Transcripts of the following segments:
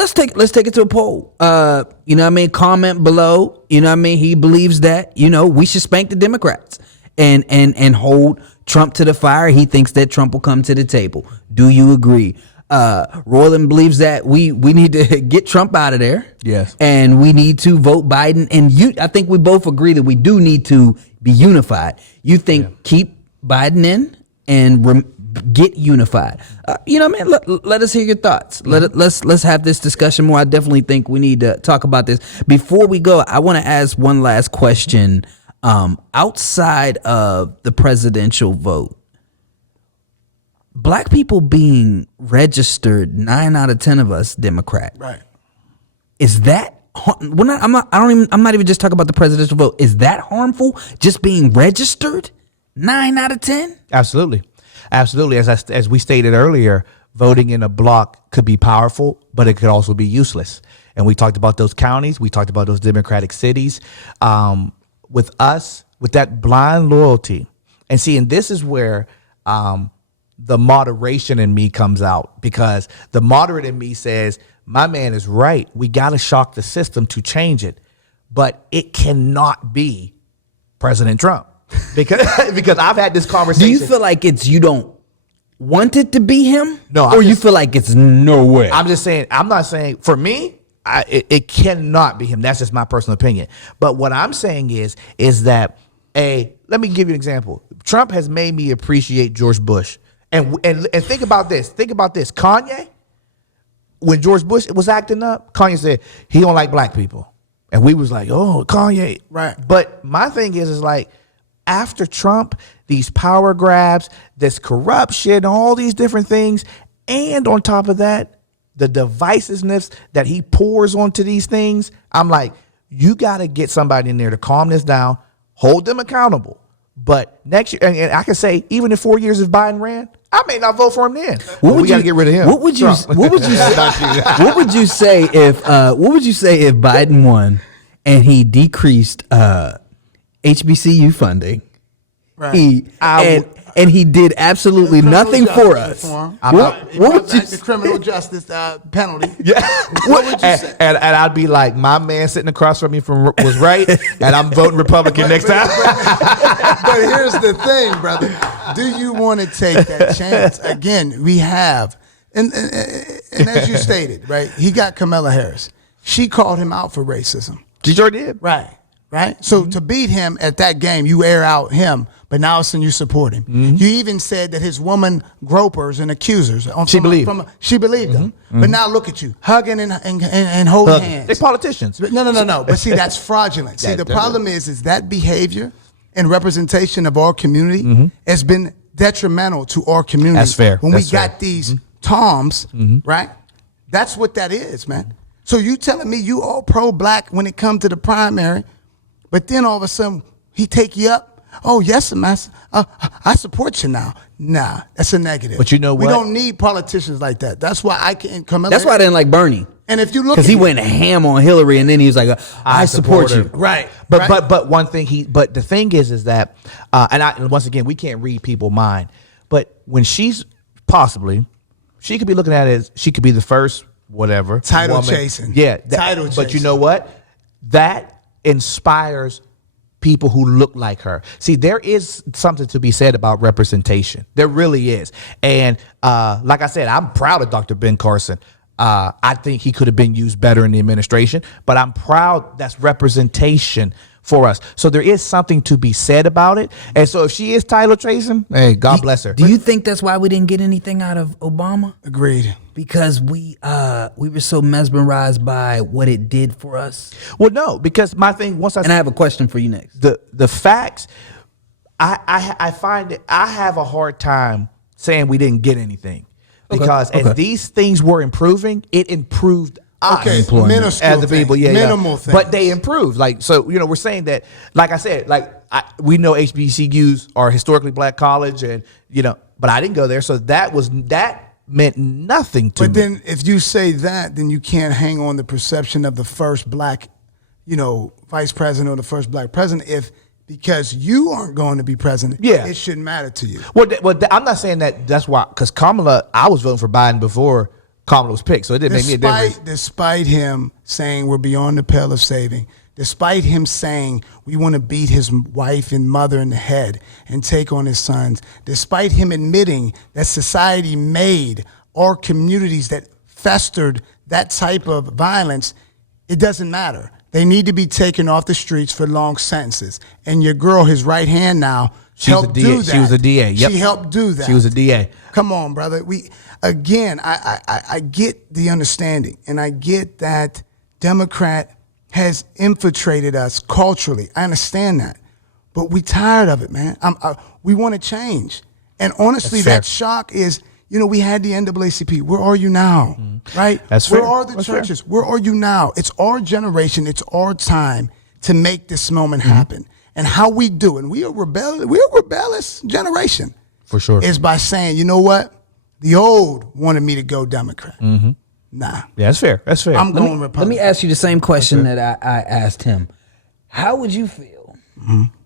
let's take it to a poll. You know what I mean? Comment below. You know what I mean? He believes that, you know, we should spank the Democrats and hold Trump to the fire. He thinks that Trump will come to the table. Do you agree? Roland believes that we need to get Trump out of there. Yes. And we need to vote Biden. And I think we both agree that we do need to be unified. You think keep Biden in and get unified. You know what I mean? Let us hear your thoughts. Let's have this discussion more. I definitely think we need to talk about this. Before we go, I want to ask one last question. Outside of the presidential vote, black people being registered, 9 out of 10 of us Democrat. Right. Is that I'm not even just talking about the presidential vote. Is that harmful? Just being registered? 9 out of 10? Absolutely. Absolutely. As we stated earlier, voting in a block could be powerful, but it could also be useless. And we talked about those counties. We talked about those Democratic cities. With us, with that blind loyalty, and see, and this is where the moderation in me comes out, because the moderate in me says, my man is right. We got to shock the system to change it, but it cannot be President Trump because I've had this conversation. Do you feel like you don't want it to be him? No, or you feel like it's no way? I'm just saying. I'm not saying for me. It cannot be him. That's just my personal opinion. But what I'm saying is that let me give you an example. Trump has made me appreciate George Bush. And think about this. Think about this. Kanye, when George Bush was acting up, Kanye said he don't like black people. And we was like, oh, Kanye. Right. But my thing is like, after Trump, these power grabs, this corruption, all these different things, and on top of that, the divisiveness that he pours onto these things, I'm like, you got to get somebody in there to calm this down, hold them accountable. But next year, and I can say, even in 4 years if Biden ran, I may not vote for him then. We got to get rid of him. What would you say? What would you say if Biden won and he decreased HBCU funding? Right. And he did absolutely nothing for us. What would you say? The criminal justice penalty. Yeah. What would you say? And I'd be like, my man sitting across from me was right, and I'm voting Republican next time. But here's the thing, brother. Do you want to take that chance? Again, we have, and as you stated, right, he got Kamala Harris. She called him out for racism. She sure did. Right. So to beat him at that game, you air out him, but now it's you support him. You even said that his woman gropers and accusers. She believed them. But now look at you, hugging and holding hands. They're politicians. No. But see, that's fraudulent. See, the problem is that behavior and representation of our community has been detrimental to our community. That's fair. When we got these Toms, right? That's what that is, man. So you telling me you all pro-black when it comes to the primary, but then all of a sudden he take you up. Oh yes, master. I support you now. Nah, that's a negative. But you know what? We don't need politicians like that. That's why I can't come. That's why I didn't like Bernie. And if you look, because he went ham on Hillary, and then he was like, "I support you." Right. But one thing but the thing is that, and once again, we can't read people's mind. But when she's she could be looking at it as she could be the first whatever title woman. Chasing. Yeah, title chasing. But you know what? That inspires people who look like her. See, there is something to be said about representation. There really is. And like I said, I'm proud of Dr. Ben Carson. I think he could have been used better in the administration, but I'm proud that's representation for us. So there is something to be said about it. And so if she is title chasing, hey, God bless her. Do you think that's why we didn't get anything out of Obama? Agreed. Because we were so mesmerized by what it did for us. Well, no, because my thing I have a question for you next. The facts, I find that I have a hard time saying we didn't get anything because as these things were improving, it improved us as the people, minimal things, but they improved. Like so, we're saying that. Like I said, we know HBCUs are historically black college, and but I didn't go there, so that meant nothing to me. But then if you say that, then you can't hang on the perception of the first black, vice president or the first black president because you aren't going to be president. Yeah. It shouldn't matter to you. Well, I'm not saying that that's why, because Kamala, I was voting for Biden before Kamala was picked, so it didn't make me a difference. Despite him saying we're beyond the pale of saving, despite him saying we want to beat his wife and mother in the head and take on his sons, despite him admitting that society made our communities that festered that type of violence, it doesn't matter. They need to be taken off the streets for long sentences. And your girl, his right hand now, helped do that. She was a DA. Yep. She helped do that. She was a DA. Come on, brother. I get the understanding, and I get that Democrat has infiltrated us culturally. I understand that, but we tired of it, man. We want to change, and honestly, that shock is. We had the NAACP. Where are you now? Right? That's fair. Where are the churches? Where are you now? It's our generation. It's our time to make this moment happen. And how we do it, and we're a rebellious generation. For sure. Is by saying, you know what? The old wanted me to go Democrat. Nah. Yeah, that's fair. That's fair. I'm going Republican. Let me ask you the same question that I asked him. How would you feel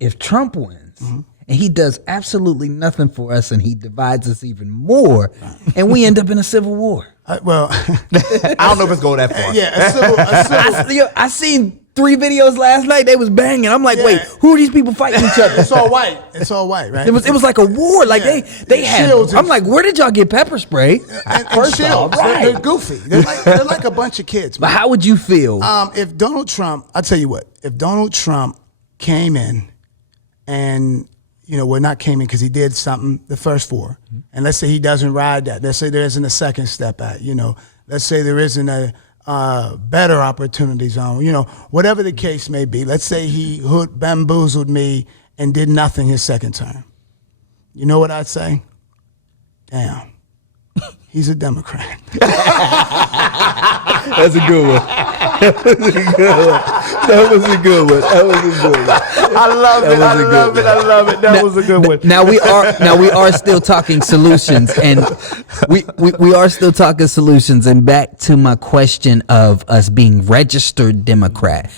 if Trump wins and he does absolutely nothing for us and he divides us even more and we end up in a civil war? I don't know if it's going that far. Yeah, a civil I seen 3 videos last night. They was banging. I'm like, wait, who are these people fighting each other? It's all white. It's all white, right? It was like a war. Like they had. Shields I'm like, where did y'all get pepper spray? and First shields. off, right. They're goofy. They're like a bunch of kids. But Man. how would you feel? If Donald Trump, I'll tell you what, if Donald Trump came in and, not came in because he did something the first 4, and let's say he doesn't ride that. Let's say there isn't a second step at, let's say there isn't a better opportunity zone, whatever the case may be. Let's say he bamboozled me and did nothing his second term. You know what I'd say? Damn, he's a Democrat. That's a good one. That was a good one. I love it. That was a good one. Now we are still talking solutions, and we are still talking solutions. And back to my question of us being registered Democrat,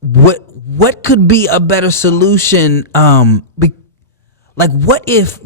what could be a better solution? Like what if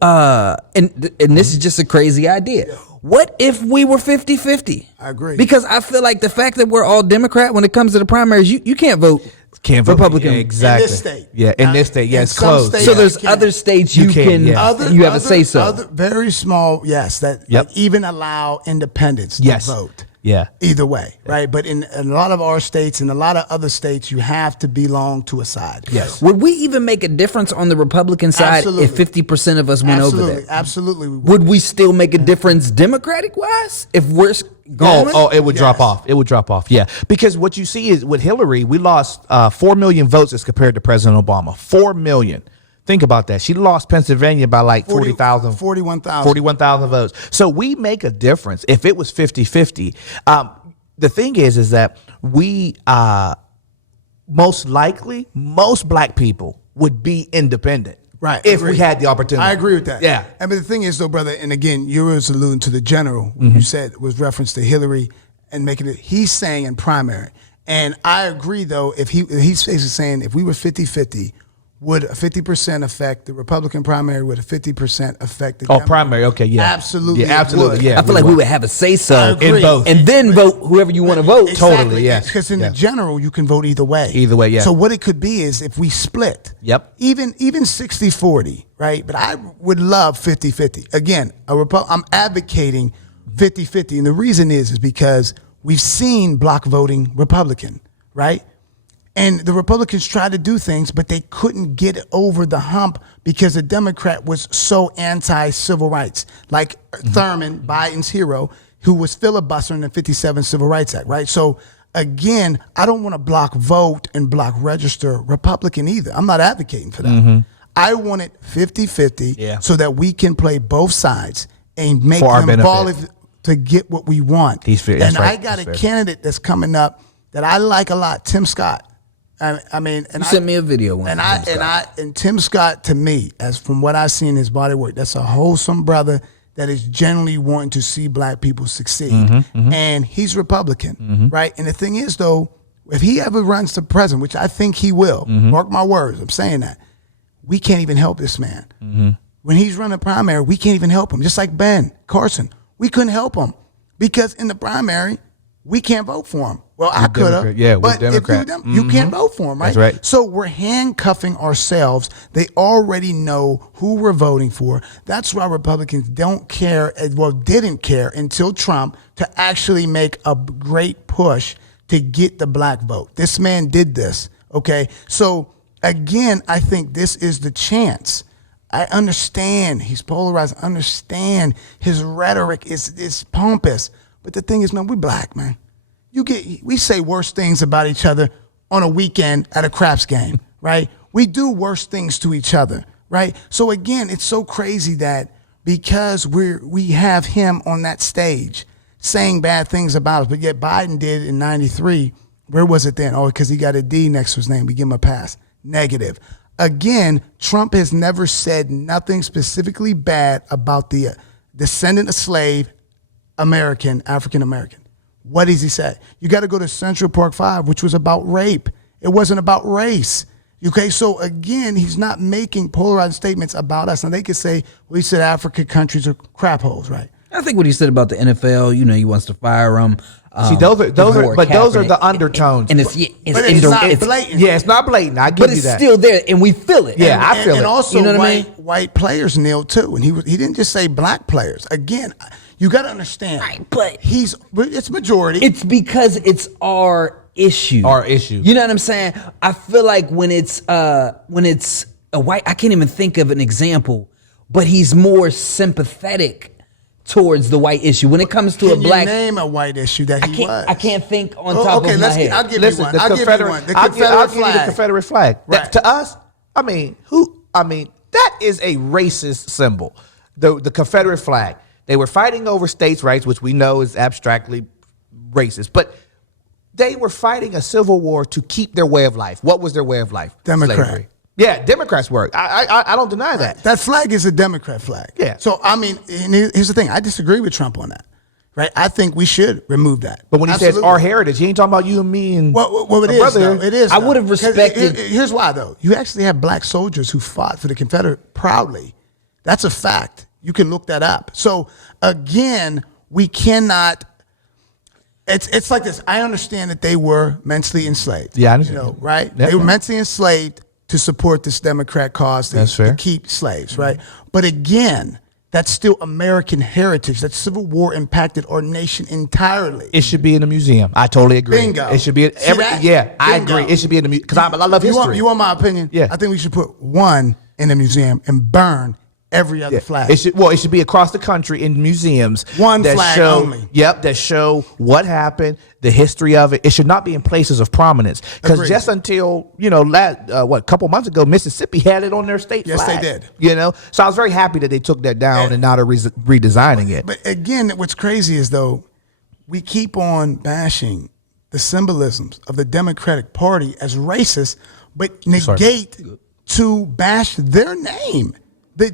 and this is just a crazy idea. What if we were 50-50? I agree. Because I feel like the fact that we're all Democrat when it comes to the primaries, you can't vote. Can't vote Republican. Yeah, exactly. In this state. Yeah, in this state. Yeah, In it's some closed. states- So there's you can. other states you can yeah. you have a say so. Other very small, yes, that Yep. like even allow independents Yes. to vote. Yeah. Either way, right? But in a lot of our states and a lot of other states, you have to belong to a side. Yes. Would we even make a difference on the Republican side Absolutely. if 50% of us went over there? Absolutely. We Would we still make a difference Democratic wise if we're going? It would drop Yes. off. It would drop off. Yeah, because what you see is with Hillary, we lost 4 million votes as compared to President Obama. 4 million. Think about that. She lost Pennsylvania by like 40,000. 41,000. 41,000 votes. So we make a difference if it was 50-50. The thing is that we most likely, most black people would be independent. Right. If Agreed. we had the opportunity. I agree with that. Yeah. And but the thing is though, brother, and again, you was alluding to the general when you said was reference to Hillary and making it, he's saying in primary. And I agree though, if he's basically saying if we were 50-50, would a 50% affect the Republican primary? Would a 50% affect the Democrat? Primary. Okay. Yeah. Absolutely. Yeah. Absolutely. it would. Yeah. I feel like we would have a say I so agree. in both. and then vote whoever you want to vote. Totally, yes. Because in Yeah. the general, you can vote either way. Either way, yeah. So what it could be is if we split. Yep. Even 60-40, right? But I would love 50-50. Again, I'm advocating 50-50. And the reason is because we've seen block voting Republican, right? And the Republicans tried to do things, but they couldn't get over the hump because the Democrat was so anti-civil rights. Like Thurman, Biden's hero, who was filibustering the 57 Civil Rights Act, right? So again, I don't want to block vote and block register Republican either. I'm not advocating for that. I want it 50-50 so that we can play both sides and make For our them benefit. volley to get what we want. He's fair. And That's right. I got That's a fair. candidate that's coming up that I like a lot, Tim Scott. I mean, and You sent me a video once. and Tim Scott, to me, as from what I see in his body work, that's a wholesome brother that is generally wanting to see black people succeed. And he's Republican, right? And the thing is, though, if he ever runs for president, which I think he will, mark my words, I'm saying that, we can't even help this man. When he's running primary, we can't even help him. Just like Ben Carson, we couldn't help him. because in the primary, we can't vote for him. Well, I could have. Democrat. Yeah, we're but Democrat. if you can't vote for him, right? That's right. So we're handcuffing ourselves. They already know who we're voting for. That's why Republicans don't care, well, didn't care until Trump to actually make a great push to get the black vote. This man did this, okay? So, again, I think this is the chance. I understand he's polarized. I understand his rhetoric is pompous. But the thing is, man, we're black, man. We say worse things about each other on a weekend at a craps game, right? We do worse things to each other, right? So again, it's so crazy that because we have him on that stage saying bad things about us, but yet Biden did in 93. Where was it then? Oh, because he got a D next to his name. We give him a pass. Negative. Again, Trump has never said nothing specifically bad about the descendant of slave African American. What does he say? You got to go to Central Park 5, which was about rape. It wasn't about race. Okay, so again, he's not making polarizing statements about us. And they could say, well, he said African countries are crap holes, right? I think what he said about the NFL, he wants to fire them. See, those are the undertones. And it's not blatant. Yeah, it's not blatant. I give but you it's that. still there, and we feel it. Yeah, I feel it. And also, You know what I mean? white players kneel too, and he didn't just say black players. Again, you got to understand. Right, but it's majority. It's because it's our issue. Our issue. You know what I'm saying? I feel like when it's a white, I can't even think of an example, but he's more sympathetic towards the white issue when it comes to Can a black. you name a white issue that he was? I can't think on top of my head. I'll give Listen, you one. the I'll give you Confederate, one. The I'll Confederate give you the flag. Confederate flag. Right. To us, I mean, that is a racist symbol. The Confederate flag. They were fighting over states' rights, which we know is abstractly racist, but they were fighting a civil war to keep their way of life. What was their way of life? Democrat. Slavery. Yeah, Democrats were. I don't deny that. That flag is a Democrat flag. Yeah. So, I mean, and here's the thing. I disagree with Trump on that, right? I think we should remove that. But when he Absolutely. says our heritage, he ain't talking about you and me and Well, it my is, brother. though. It is. I though. would have 'Cause respected- Here's why, though. You actually have black soldiers who fought for the Confederate proudly. That's a fact. You can look that up. So, again, we cannot. It's like this. I understand that they were mentally enslaved. Yeah, I understand. Right? Yeah. They were mentally enslaved to support this Democrat cause That's to fair. keep slaves, right? But again, that's still American heritage. That Civil War impacted our nation entirely. It should be in a museum. I totally agree. Bingo. It should be See that? Yeah, I Bingo. agree. It should be in the museum because I love history. You want my opinion? Yeah. I think we should put one in the museum and burn every other flag. It should be across the country in museums. One that flag show, only. Yep, that show what happened, the history of it. It should not be in places of prominence because Agreed. just until a couple months ago, Mississippi had it on their state Yes, flag. they did. So I was very happy that they took that down and now they're redesigning it. But again, what's crazy is though, we keep on bashing the symbolisms of the Democratic Party as racist, but negate to bash their name. The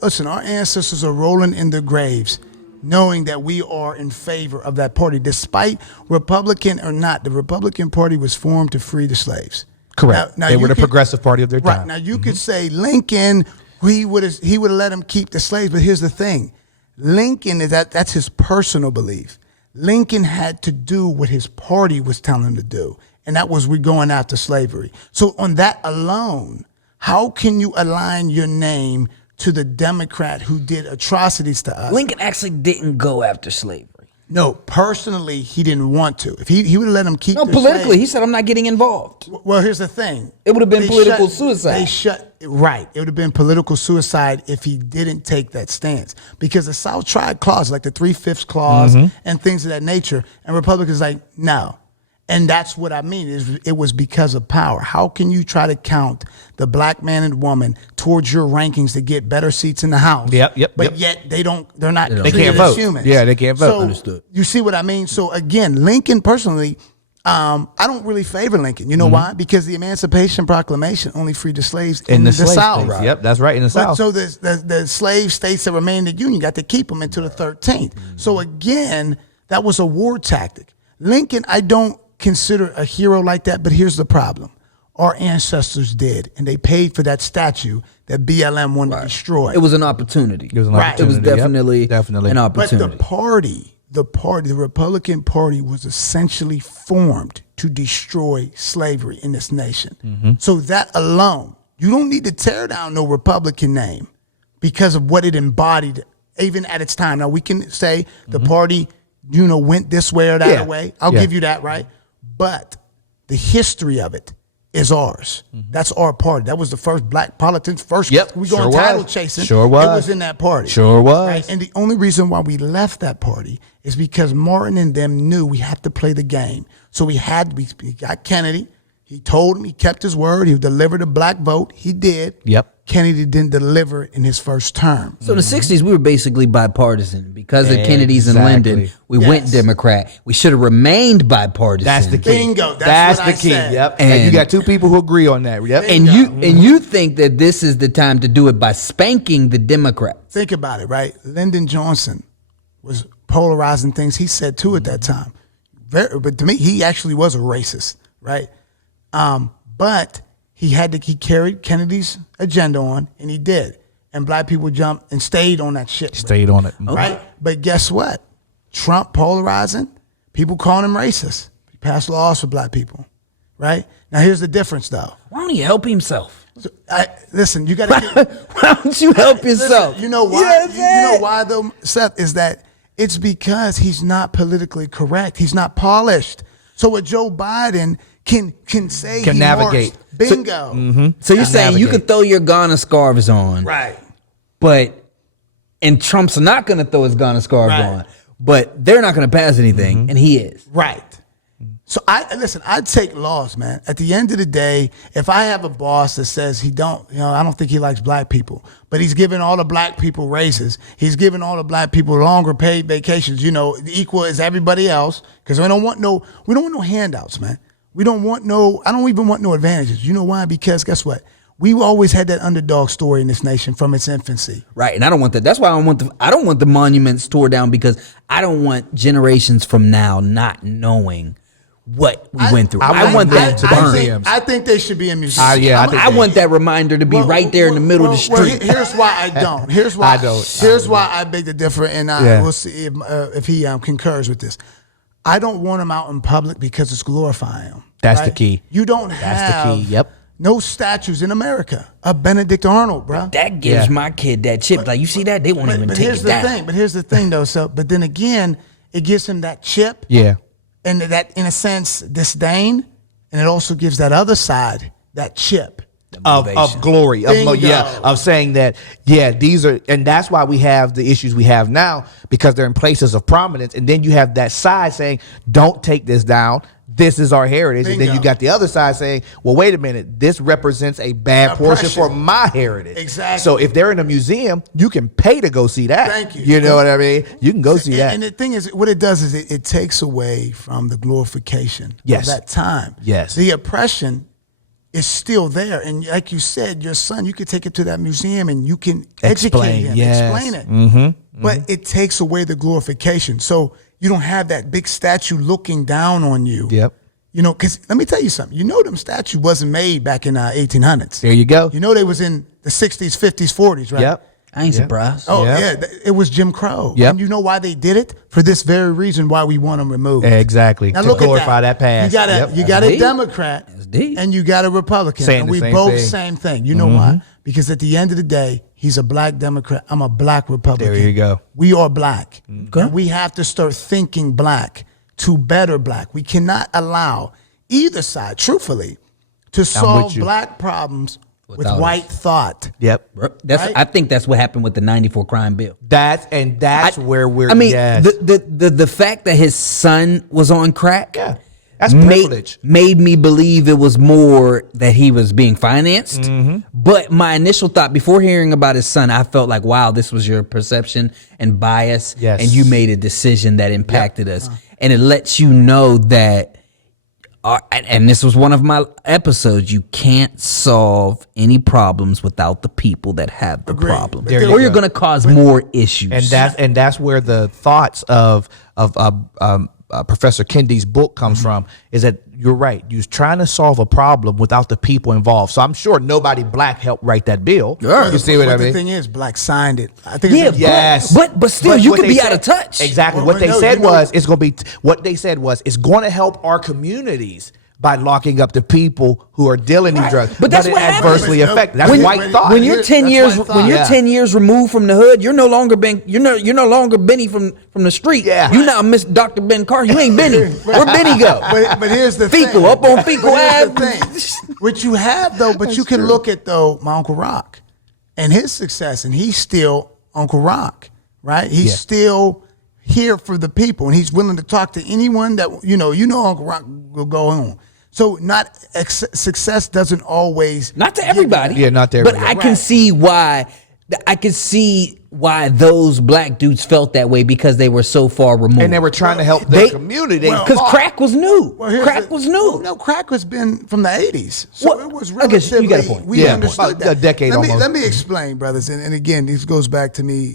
listen, our ancestors are rolling in their graves knowing that we are in favor of that party. Despite Republican or not, the Republican Party was formed to free the slaves. Correct. Now They you were the could- progressive party of their time. Right. Now you could say Lincoln, he would have let him keep the slaves, but here's the thing. Lincoln that's his personal belief. Lincoln had to do what his party was telling him to do, and that was we're going after slavery. So on that alone, how can you align your name to the Democrat who did atrocities to us? Lincoln actually didn't go after slavery. No, personally, he didn't want to. If he would have let him keep No, their politically, slaves- he said, I'm not getting involved. Well, here's the thing. It would have been They political shut- suicide. Right. It would have been political suicide if he didn't take that stance. Because the South tried clause, like the 3/5 clause and things of that nature, and Republicans like, no. And that's what I mean. It was because of power. How can you try to count the black man and woman towards your rankings to get better seats in the House? But yet they're not They treated can't as vote. humans. Yeah, they can't vote. So, Understood. You see what I mean? So again, Lincoln personally, I don't really favor Lincoln. You know why? Because the Emancipation Proclamation only freed the slaves in the slave South. states. Yep, that's right, in the South. So the slave states that remained in the Union got to keep them until the 13th. So again, that was a war tactic. Lincoln, I don't consider a hero like that, but here's the problem. Our ancestors did, and they paid for that statue that BLM wanted to destroy. It was an opportunity. It was an Right. It was opportunity. Yep, definitely definitely. an But opportunity. the party, the Republican Party was essentially formed to destroy slavery in this nation. So that alone, you don't need to tear down no Republican name because of what it embodied, even at its time. Now, we can say the party, went this way or that way. I'll give you that, right? But the history of it is ours. That's our party. That was the first black politicians. First, we go on title chasing. Sure was. It was in that party. Sure was. Right? And the only reason why we left that party is because Martin and them knew we had to play the game. So we got Kennedy. He told him, he kept his word. He delivered a black vote. He did. Yep. Kennedy didn't deliver it in his first term. So in the 60s, we were basically bipartisan. Because of Kennedy's and Exactly. Lyndon, we went Democrat. We should have remained bipartisan. That's the key. Bingo. That's what the I key. said. Yep. And- And you got two people who agree on that. Yep. And you think that this is the time to do it by spanking the Democrats. Think about it, right? Lyndon Johnson was polarizing things he said too at that time. But to me, he actually was a racist, right? But he carried Kennedy's agenda on, and he did. And black people jumped and stayed on that shit. Stayed on it. Right? But guess what? Trump polarizing, people calling him racist. He passed laws for black people, right? Now, here's the difference, though. Why don't he help himself? So, listen, you got to Why don't you help yourself? Listen, you know why? You know what I'm you saying? know why, though, Seth, is that it's because he's not politically correct. He's not polished. So what Joe Biden can say, Can he navigate. morphs. Bingo. So you're saying you navigate. could throw your Ghana scarves on, Right. and Trump's not going to throw his Ghana scarves Right. on, but they're not going to pass anything, and he is. Right. So I'd take laws, man. At the end of the day, if I have a boss that says I don't think he likes black people, but he's giving all the black people raises, he's giving all the black people longer paid vacations, equal as everybody else, because we don't want no handouts, man. I don't even want no advantages. You know why? Because guess what? We always had that underdog story in this nation from its infancy. Right, and I don't want that. That's why I don't want the monuments tore down, because I don't want generations from now not knowing what we went through. I want them to burn. I think they should be in museums. I want that reminder to be right there in the middle of the street. Here's why I don't. Here's why I don't. Here's why I beg the differ, and we'll see if he concurs with this. I don't want him out in public because it's glorifying him. That's the key. You don't That's have the key. Yep. no statues in America of Benedict Arnold, bro. That gives my kid that chip. Like, you see that? They won't even But take here's it the down. thing. But here's the thing, though. But then again, it gives him that chip. Yeah. And that, in a sense, disdain, and it also gives that other side that chip. Of glory, Bingo. of saying that, these are, and that's why we have the issues we have now, because they're in places of prominence. And then you have that side saying, don't take this down. This is our heritage. And then Bingo. you got the other side saying, well, wait a minute, this represents a bad portion for my heritage. Exactly. So if they're in a museum, you can pay to go see that. Thank you. You know what I mean? You can go see that. And the thing is, what it does is it takes away from the glorification Yes. of that time. Yes. The oppression is still there. And like you said, your son, you could take it to that museum and you can educate him, explain it. But it takes away the glorification. So you don't have that big statue looking down on you. Yep. Because let me tell you something. Them statue wasn't made back in 1800s. There you go. They was in the 60s, 50s, 40s, right? Yep. I ain't surprised. Oh, Yep. yeah. It was Jim Crow. Yep. And you know why they did it? For this very reason why we want them removed. Exactly. Now To look glorify at that past. You got Yep. you got That's a deep. Democrat That's deep. and you got a Republican. Saying and the we same both thing. same thing. You know why? Because at the end of the day, he's a black Democrat. I'm a black Republican. There you go. We are black. Okay. And we have to start thinking black to better black. We cannot allow either side, truthfully, to solve you. black problems with Without white thought. Yep. That's. Right? I think that's what happened with the '94 crime bill. That's where we're. I mean, yes. the fact that his son was on crack, Yeah. That's privilege. made me believe it was more that he was being financed. Mm-hmm. But my initial thought before hearing about his son, I felt like, wow, this was your perception and bias, Yes. and you made a decision that impacted us, and it lets you know that. And this was one of my episodes. You can't solve any problems without the people that have the Agreed. problem, There you or you're go. going to cause more issues. And that's where the thoughts of Professor Kendi's book comes from is that you're right. You're trying to solve a problem without the people involved. So I'm sure nobody black helped write that bill. Sure. You see what I The mean? thing is, black signed it. I think. Yeah, It's Yes, but still, you what could they be out said- of touch. Exactly. Well, what they no, said you know- was it's going to be. What they said was it's going to help our communities by locking up the people who are dealing these drugs. But that's it what happens. adversely But no, affect. That's when- white thought. When you're That's 10 years, what I when you're thought. 10 years removed from the hood, you're no longer Benny from the street. Yeah. You now Miss Dr. Ben Carr. You ain't Benny. Where Benny go? But here's the Fecal, thing. up on Fecal But here's Ave. the thing. What you have though, but you can look at though my Uncle Rock and his success, and he's still Uncle Rock, right? He's Yeah. still here for the people, and he's willing to talk to anyone that you know. Uncle Rock will go on. So success doesn't always Not to everybody. Yeah, not to But everybody. I can Right. see why. I can see why those black dudes felt that way because they were so far removed. and they were trying to help their They- community. because crack was new. Well, here's Crack the- was new. Well, no, crack has been from the 80s. So Well, it was I guess you relatively, got a point. we Yeah, understood about that. a decade almost. Let me explain, brothers. And again, this goes back to me,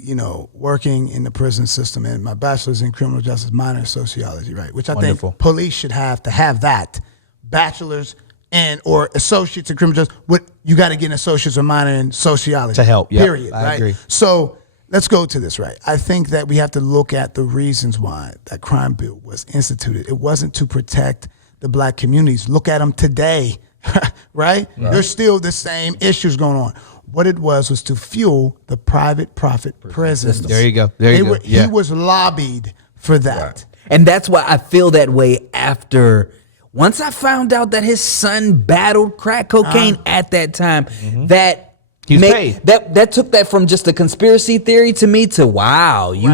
working in the prison system and my bachelor's in criminal justice, minor in sociology, right? Which I Wonderful. think police should have to have that. Bachelor's and or associates in criminal justice. You got to get an associate's or minor in sociology. To help, yep, Period. I right? agree. So let's go to this, right? I think that we have to look at the reasons why that crime bill was instituted. It wasn't to protect the black communities. Look at them today, right? There's still the same issues going on. What it was to fuel the private profit prisons. There you go. There you go. He was lobbied for that. And that's why I feel that way after. Once I found out that his son battled crack cocaine at that time, that He was paid. that took that from just a conspiracy theory to me to wow, you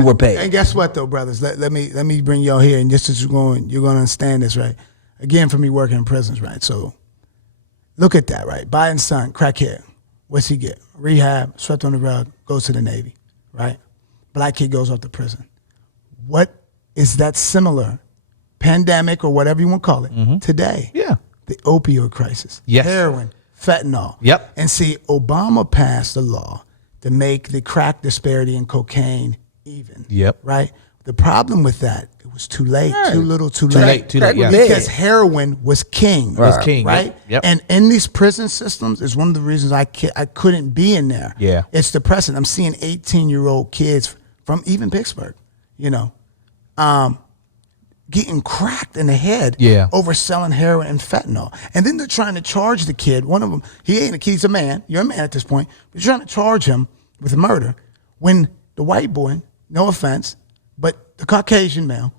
were paid. And guess what, though, brothers? Let me bring y'all here, and this is you're going to understand this, right? Again, for me working in prisons, right? So look at that, right? Biden's son, crackhead. What's he get? Rehab, swept on the rug, goes to the Navy, right? Black kid goes off to prison. What is that similar? Pandemic or whatever you want to call it today. Yeah. The opioid crisis. Yes. Heroin, fentanyl. Yep. And see, Obama passed a law to make the crack disparity in cocaine even. Yep. Right? The problem with that, it was too late, too little, too Too late. late, too late, yeah. Because heroin was king. Was king, Right? yep. And in these prison systems is one of the reasons I couldn't be in there. Yeah. It's depressing. I'm seeing 18-year-old kids from even Pittsburgh, getting cracked in the head over selling heroin and fentanyl. And then they're trying to charge the kid. One of them, he ain't a kid, he's a man. You're a man at this point. But you're trying to charge him with murder when the white boy, no offense, but the Caucasian male,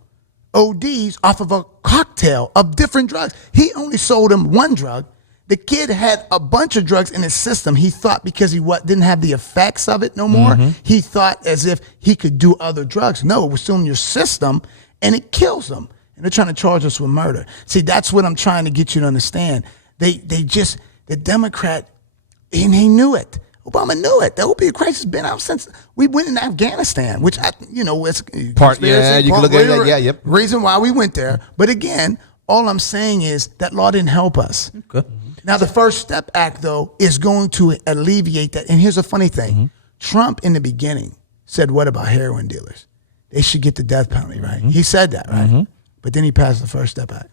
ODs off of a cocktail of different drugs. He only sold him one drug. The kid had a bunch of drugs in his system. He thought because he didn't have the effects of it no more, he thought as if he could do other drugs. No, it was still in your system, and it kills them. And they're trying to charge us with murder. See, that's what I'm trying to get you to understand. The Democrat, and he knew it. Obama knew it. The opioid crisis has been out since we went in Afghanistan, which it's Part- yeah, you can look at that, yeah, yep. Reason why we went there. But again, all I'm saying is that law didn't help us. Okay. Now, the First Step Act, though, is going to alleviate that. And here's a funny thing. Trump, in the beginning, said, what about heroin dealers? They should get the death penalty, right? He said that, right? But then he passed the First Step Act.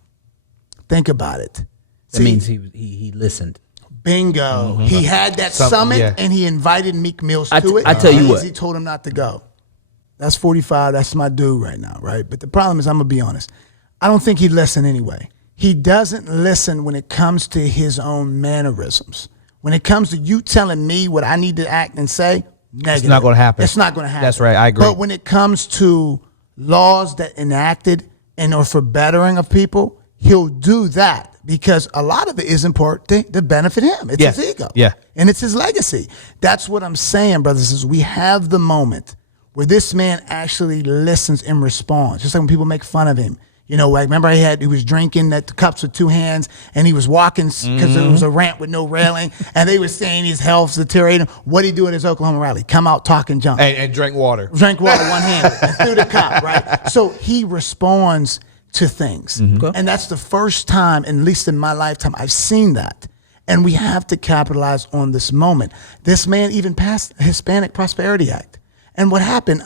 Think about it. That means he listened. Bingo. He had that summit, and he invited Meek Mills to it. I tell you and what. He told him not to go. That's 45. That's my dude right now, right? But the problem is, I'm going to be honest. I don't think he'd listen anyway. He doesn't listen when it comes to his own mannerisms. When it comes to you telling me what I need to act and say, negative. It's not going to happen. It's not going to happen. That's right. I agree. But when it comes to laws that enacted and or for bettering of people, he'll do that because a lot of it is important to benefit him. It's his ego. Yeah. And it's his legacy. That's what I'm saying, brothers and sisters. We have the moment where this man actually listens and responds. Just like when people make fun of him. Like remember he was drinking the cups with two hands and he was walking because it was a ramp with no railing and they were saying his health's deteriorating. What'd he do at his Oklahoma rally? Come out talking junk. And drink water. Drank water one hand and threw the cup, right? So he responds to things. And that's the first time, at least in my lifetime, I've seen that. And we have to capitalize on this moment. This man even passed the Hispanic Prosperity Act. And what happened?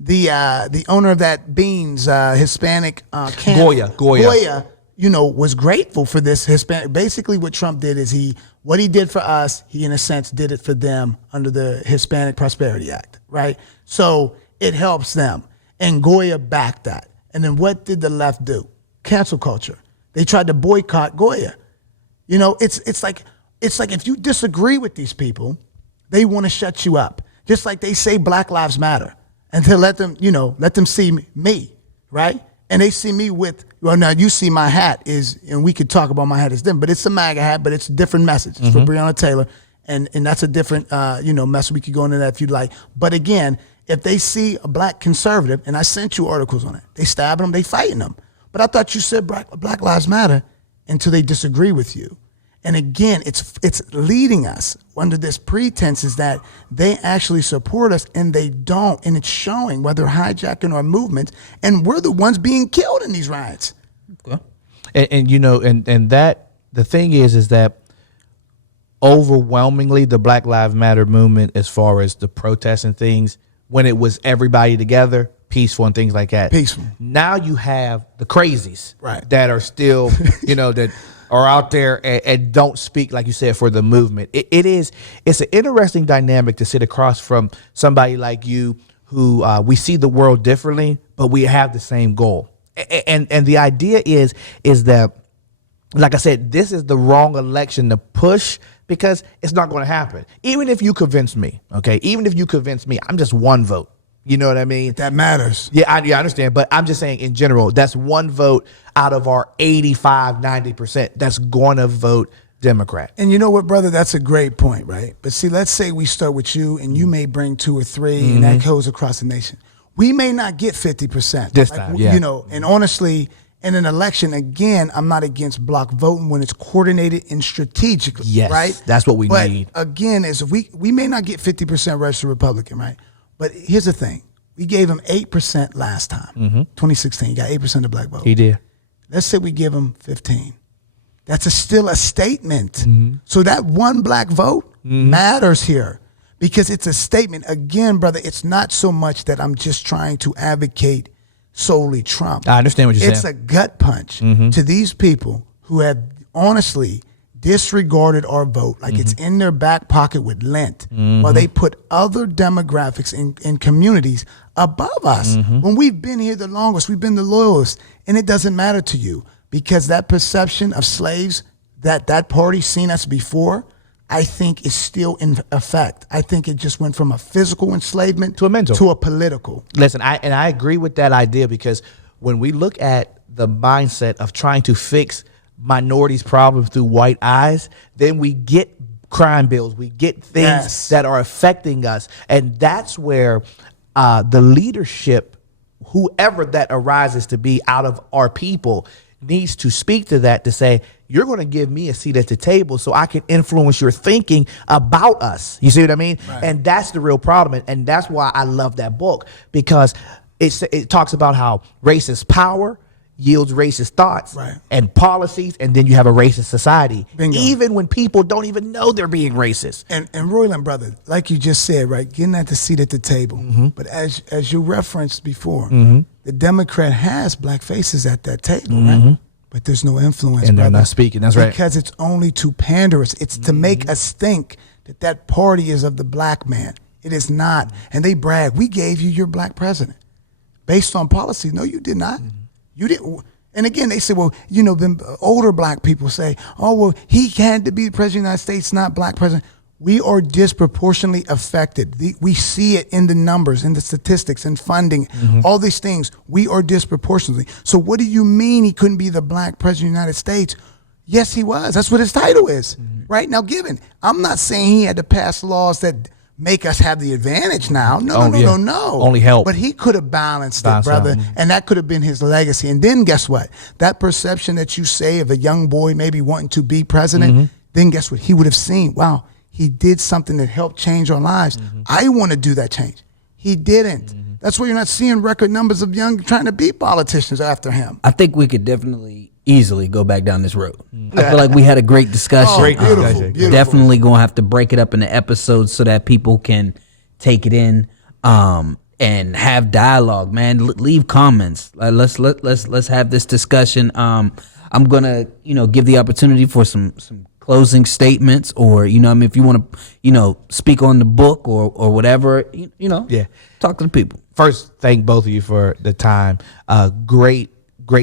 the owner of that Beans Hispanic camp, Goya, was grateful for this Hispanic. Basically, what Trump did is what he did for us, he in a sense did it for them under the Hispanic Prosperity Act, right? So it helps them, and Goya backed that. And then what did the left do? Cancel culture. They tried to boycott Goya. It's like if you disagree with these people, they want to shut you up. Just like they say Black Lives Matter, and to let them see me, right? And they see me with, well, now you see my hat and we could talk about my hat as them, but it's a MAGA hat, but it's a different message. It's for Breonna Taylor, and that's a different, message. We could go into that if you'd like. But again, if they see a black conservative, and I sent you articles on it, they stabbing them, they fighting them. But I thought you said Black Lives Matter until they disagree with you. And again, it's leading us under this pretense is that they actually support us and they don't. And it's showing whether hijacking our movements, and we're the ones being killed in these riots. Okay. And that the thing is that overwhelmingly the Black Lives Matter movement, as far as the protests and things, when it was everybody together, peaceful and things like that. Peaceful. Now you have the crazies, right, that are still, that are out there and don't speak, like you said, for the movement. It's an interesting dynamic to sit across from somebody like you who we see the world differently, but we have the same goal. And the idea is that, like I said, this is the wrong election to push because it's not going to happen. Even if you convince me, okay? Even if you convince me, I'm just one vote. You know what I mean? That matters. Yeah, I understand. But I'm just saying in general, that's one vote out of our 85, 90% that's going to vote Democrat. And you know what, brother? That's a great point, right? But see, let's say we start with you and you may bring 2 or 3 and that goes across the nation. We may not get 50% this time, yeah. And honestly, in an election, again, I'm not against block voting when it's coordinated and strategic, yes, right? That's what we need. Again, is we may not get 50% registered Republican, right? But here's the thing. We gave him 8% last time, 2016. He got 8% of black vote. He did. Let's say we give him 15. That's still a statement. So that one black vote matters here because it's a statement. Again, brother, it's not so much that I'm just trying to advocate solely Trump. I understand what you're saying. It's a gut punch to these people who have honestly disregarded our vote like it's in their back pocket with lint while they put other demographics in communities above us. When we've been here the longest, we've been the loyalist, and it doesn't matter to you because that perception of slaves that party seen us before, I think is still in effect. I think it just went from a physical enslavement to a mental, to a political. Listen, I agree with that idea because when we look at the mindset of trying to fix minorities' problems through white eyes, then we get crime bills, we get things that are affecting us, and that's where the leadership, whoever that arises to be out of our people, needs to speak to that, to say, you're going to give me a seat at the table so I can influence your thinking about us. You see what I mean? Right. And that's the real problem. And that's why I love that book, because it talks about how racist power yields racist thoughts and policies, and then you have a racist society. Bingo. Even when people don't even know they're being racist. And Royland, brother, like you just said, right, getting at the seat at the table. But as you referenced before, the Democrat has black faces at that table, right? But there's no influence, and brother, they're not speaking. That's right. Because it's only too panderous. It's to make us think that party is of the black man. It is not. And they brag, we gave you your black president based on policy. No, you did not. You didn't. And again, they say, well, them older black people say, oh, well, he had to be the president of the United States, not black president. We are disproportionately affected. We see it in the numbers, in the statistics, and funding, all these things. We are disproportionately. So what do you mean he couldn't be the black president of the United States? Yes, he was. That's what his title is. Right? Now, I'm not saying he had to pass laws that make us have the advantage now. No. Only help. But he could have balanced it, brother. And that could have been his legacy. And then guess what? That perception that you say of a young boy maybe wanting to be president, then guess what? He would have seen, wow, he did something that helped change our lives. I want to do that change. He didn't. That's why you're not seeing record numbers of young trying to be politicians after him. I think we could definitely easily go back down this road. I feel like we had a great discussion. Oh, beautiful. Definitely going to have to break it up into episodes so that people can take it in. and have dialogue, man. Leave comments. Let's have this discussion. I'm gonna, give the opportunity for some closing statements, or I mean, if you want to, speak on the book or whatever, Yeah. talk to the people. First, thank both of you for the time. Great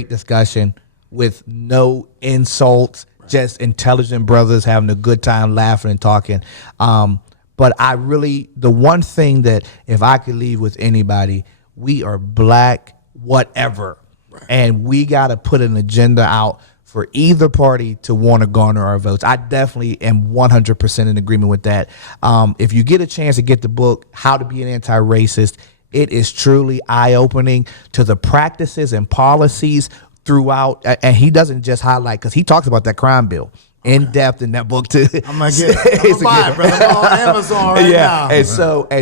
discussion with no insults, just intelligent brothers having a good time, laughing and talking. But the one thing that if I could leave with anybody, we are black, whatever. Right. And we got to put an agenda out for either party to want to garner our votes. I definitely am 100% in agreement with that. If you get a chance to get the book, How to Be an Anti-Racist, it is truly eye-opening to the practices and policies throughout. And he doesn't just highlight, because he talks about that crime bill in depth in that book too. I'm gonna buy it, brother. I'm on Amazon right now. And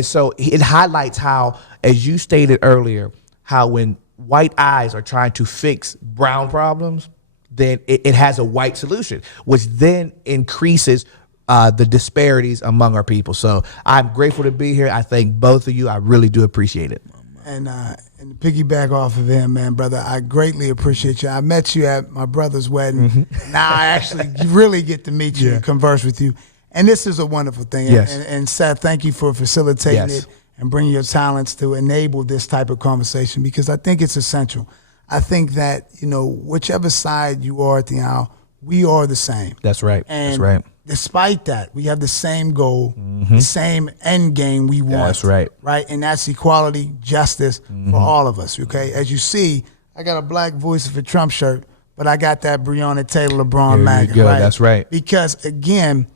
so it highlights how, as you stated earlier, how when white eyes are trying to fix brown problems, then it has a white solution, which then increases the disparities among our people. So I'm grateful to be here. I thank both of you. I really do appreciate it. And to piggyback off of him, man, brother, I greatly appreciate you. I met you at my brother's wedding. Mm-hmm. Now I actually really get to meet you and converse with you. And this is a wonderful thing. Yes. And Seth, thank you for facilitating it and bringing your talents to enable this type of conversation, because I think it's essential. I think that, whichever side you are at the aisle, we are the same. That's right. And that's right. Despite that, we have the same goal, the same end game we want. That's right. Right? And that's equality, justice for all of us, okay? As you see, I got a Black Voices for Trump shirt, but I got that Breonna Taylor LeBron MAGA, right? That's right. Because, again,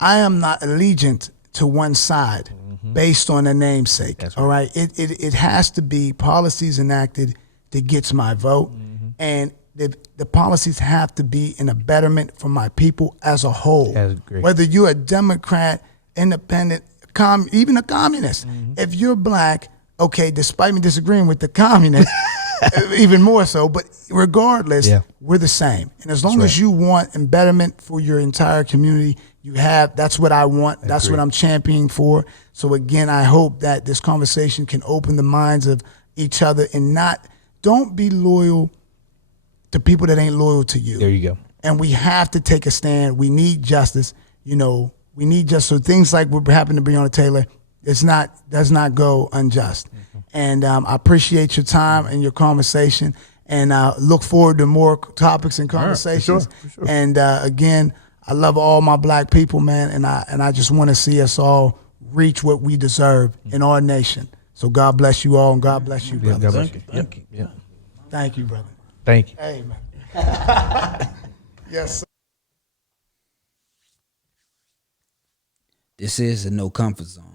I am not allegiant to one side based on a namesake, That's right. all right? It has to be policies enacted that gets my vote, and the policies have to be in a betterment for my people as a whole. Whether you're a Democrat, independent, even a communist. If you're black, okay, despite me disagreeing with the communists, even more so, but regardless, we're the same. And as long as you want betterment for your entire community, that's what I want. That's what I'm championing for. So again, I hope that this conversation can open the minds of each other, and don't be loyal to people that ain't loyal to you. There you go. And we have to take a stand. We need justice. We need justice. So things like what happened to Breonna Taylor, does not go unjust. And I appreciate your time and your conversation, and look forward to more topics and conversations. For sure. And again, I love all my black people, man, and I just want to see us all reach what we deserve in our nation. So God bless you all, and God bless you, brother. Thank you. Yeah. Thank you, brother. Thank you. Hey, man. Yes, sir. This is a No Comfort Zone.